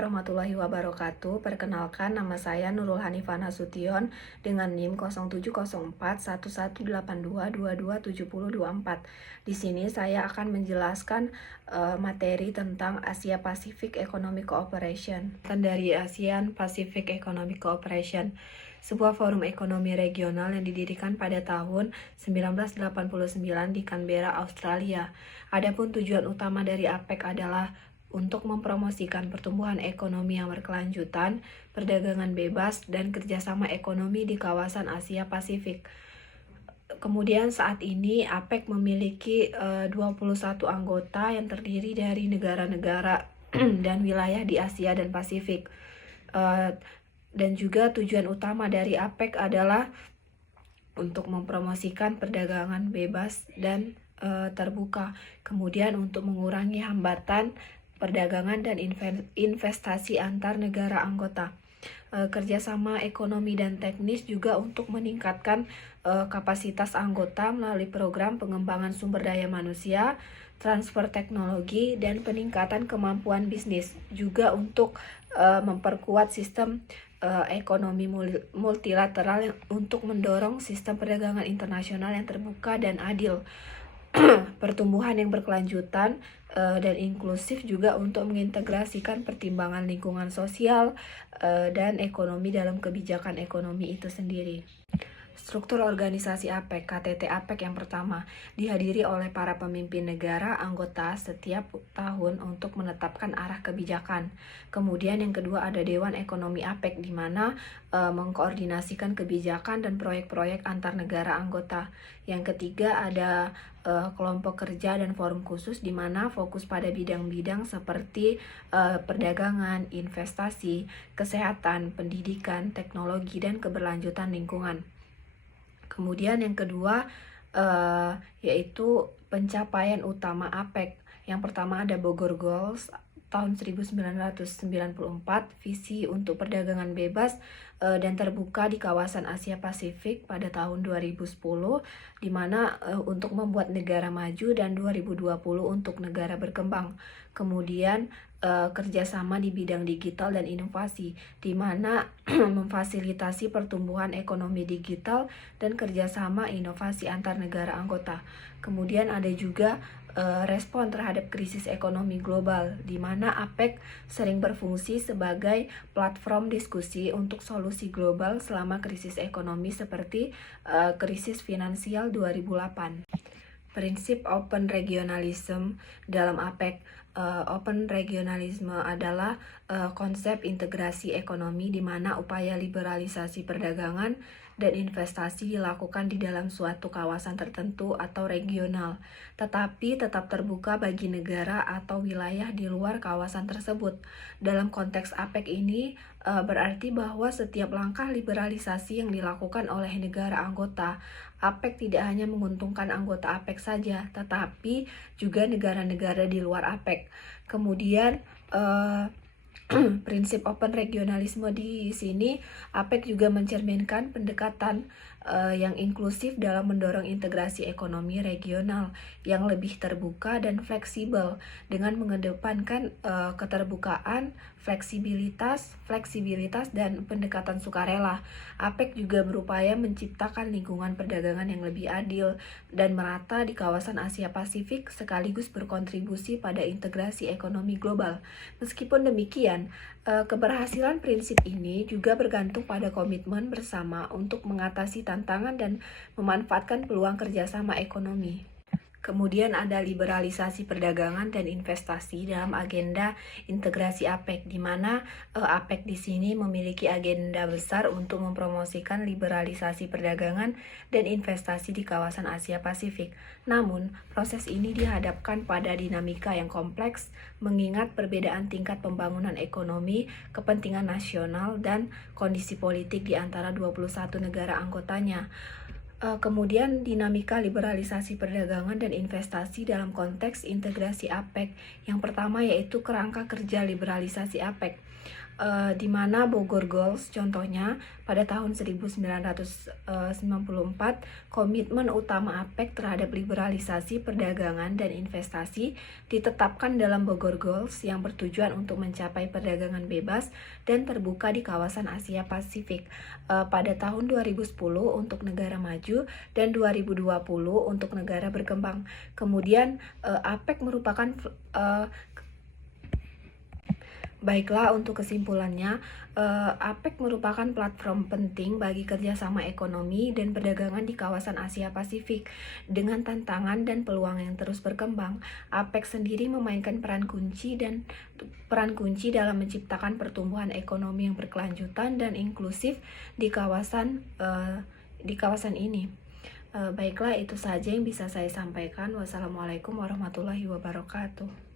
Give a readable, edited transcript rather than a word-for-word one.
warahmatullahi wabarakatuh. Perkenalkan, nama saya Nurul Hanifah Nasution dengan NIM 07041182227024. Di sini saya akan menjelaskan materi tentang Asia Pacific Economic Cooperation. Dari ASEAN Pacific Economic Cooperation, sebuah forum ekonomi regional yang didirikan pada tahun 1989 di Canberra, Australia. Adapun tujuan utama dari APEC adalah untuk mempromosikan pertumbuhan ekonomi yang berkelanjutan, perdagangan bebas, dan kerjasama ekonomi di kawasan Asia Pasifik. Kemudian saat ini APEC memiliki 21 anggota yang terdiri dari negara-negara dan wilayah di Asia dan Pasifik. Dan juga tujuan utama dari APEC adalah untuk mempromosikan perdagangan bebas dan terbuka. Kemudian untuk mengurangi hambatan perdagangan dan investasi antar negara anggota. Kerjasama ekonomi dan teknis juga untuk meningkatkan kapasitas anggota melalui program pengembangan sumber daya manusia, transfer teknologi, dan peningkatan kemampuan bisnis. Juga untuk memperkuat sistem ekonomi multilateral untuk mendorong sistem perdagangan internasional yang terbuka dan adil. Pertumbuhan yang berkelanjutan dan inklusif juga untuk mengintegrasikan pertimbangan lingkungan sosial dan ekonomi dalam kebijakan ekonomi itu sendiri. Struktur organisasi APEC, KTT APEC yang pertama, dihadiri oleh para pemimpin negara anggota setiap tahun untuk menetapkan arah kebijakan. Kemudian yang kedua ada Dewan Ekonomi APEC, di mana mengkoordinasikan kebijakan dan proyek-proyek antar negara anggota. Yang ketiga ada kelompok kerja dan forum khusus, di mana fokus pada bidang-bidang seperti perdagangan, investasi, kesehatan, pendidikan, teknologi, dan keberlanjutan lingkungan. Kemudian yang kedua yaitu pencapaian utama APEC. Yang pertama ada Bogor Goals tahun 1994, visi untuk perdagangan bebas dan terbuka di kawasan Asia Pasifik pada tahun 2010, di mana untuk membuat negara maju, dan 2020 untuk negara berkembang. Kemudian kerjasama di bidang digital dan inovasi, di mana memfasilitasi pertumbuhan ekonomi digital dan kerjasama inovasi antar negara anggota. Kemudian ada juga respon terhadap krisis ekonomi global, di mana APEC sering berfungsi sebagai platform diskusi untuk solusi global selama krisis ekonomi seperti krisis finansial 2008. Prinsip Open Regionalism dalam APEC. Open Regionalisme adalah konsep integrasi ekonomi di mana upaya liberalisasi perdagangan dan investasi dilakukan di dalam suatu kawasan tertentu atau regional, tetapi tetap terbuka bagi negara atau wilayah di luar kawasan tersebut. Dalam konteks APEC ini berarti bahwa setiap langkah liberalisasi yang dilakukan oleh negara anggota APEC tidak hanya menguntungkan anggota APEC saja, tetapi juga negara-negara di luar APEC. Kemudian prinsip open regionalisme di sini, APEC juga mencerminkan pendekatan yang inklusif dalam mendorong integrasi ekonomi regional yang lebih terbuka dan fleksibel dengan mengedepankan keterbukaan, fleksibilitas, dan pendekatan sukarela. APEC juga berupaya menciptakan lingkungan perdagangan yang lebih adil dan merata di kawasan Asia Pasifik, sekaligus berkontribusi pada integrasi ekonomi global. Meskipun demikian, keberhasilan prinsip ini juga bergantung pada komitmen bersama untuk mengatasi tantangan dan memanfaatkan peluang kerjasama ekonomi. Kemudian ada liberalisasi perdagangan dan investasi dalam agenda integrasi APEC, di mana APEC di sini memiliki agenda besar untuk mempromosikan liberalisasi perdagangan dan investasi di kawasan Asia Pasifik. Namun, proses ini dihadapkan pada dinamika yang kompleks, mengingat perbedaan tingkat pembangunan ekonomi, kepentingan nasional, dan kondisi politik di antara 21 negara anggotanya. Kemudian dinamika liberalisasi perdagangan dan investasi dalam konteks integrasi APEC. Yang pertama yaitu kerangka kerja liberalisasi APEC. di mana Bogor Goals contohnya pada tahun 1994 komitmen utama APEC terhadap liberalisasi perdagangan dan investasi ditetapkan dalam Bogor Goals yang bertujuan untuk mencapai perdagangan bebas dan terbuka di kawasan Asia Pasifik pada tahun 2010 untuk negara maju dan 2020 untuk negara berkembang. Kemudian APEC merupakan Baiklah, untuk kesimpulannya, APEC merupakan platform penting bagi kerjasama ekonomi dan perdagangan di kawasan Asia Pasifik. Dengan tantangan dan peluang yang terus berkembang, APEC sendiri memainkan peran kunci dalam menciptakan pertumbuhan ekonomi yang berkelanjutan dan inklusif di kawasan ini. Baiklah, itu saja yang bisa saya sampaikan. Wassalamualaikum warahmatullahi wabarakatuh.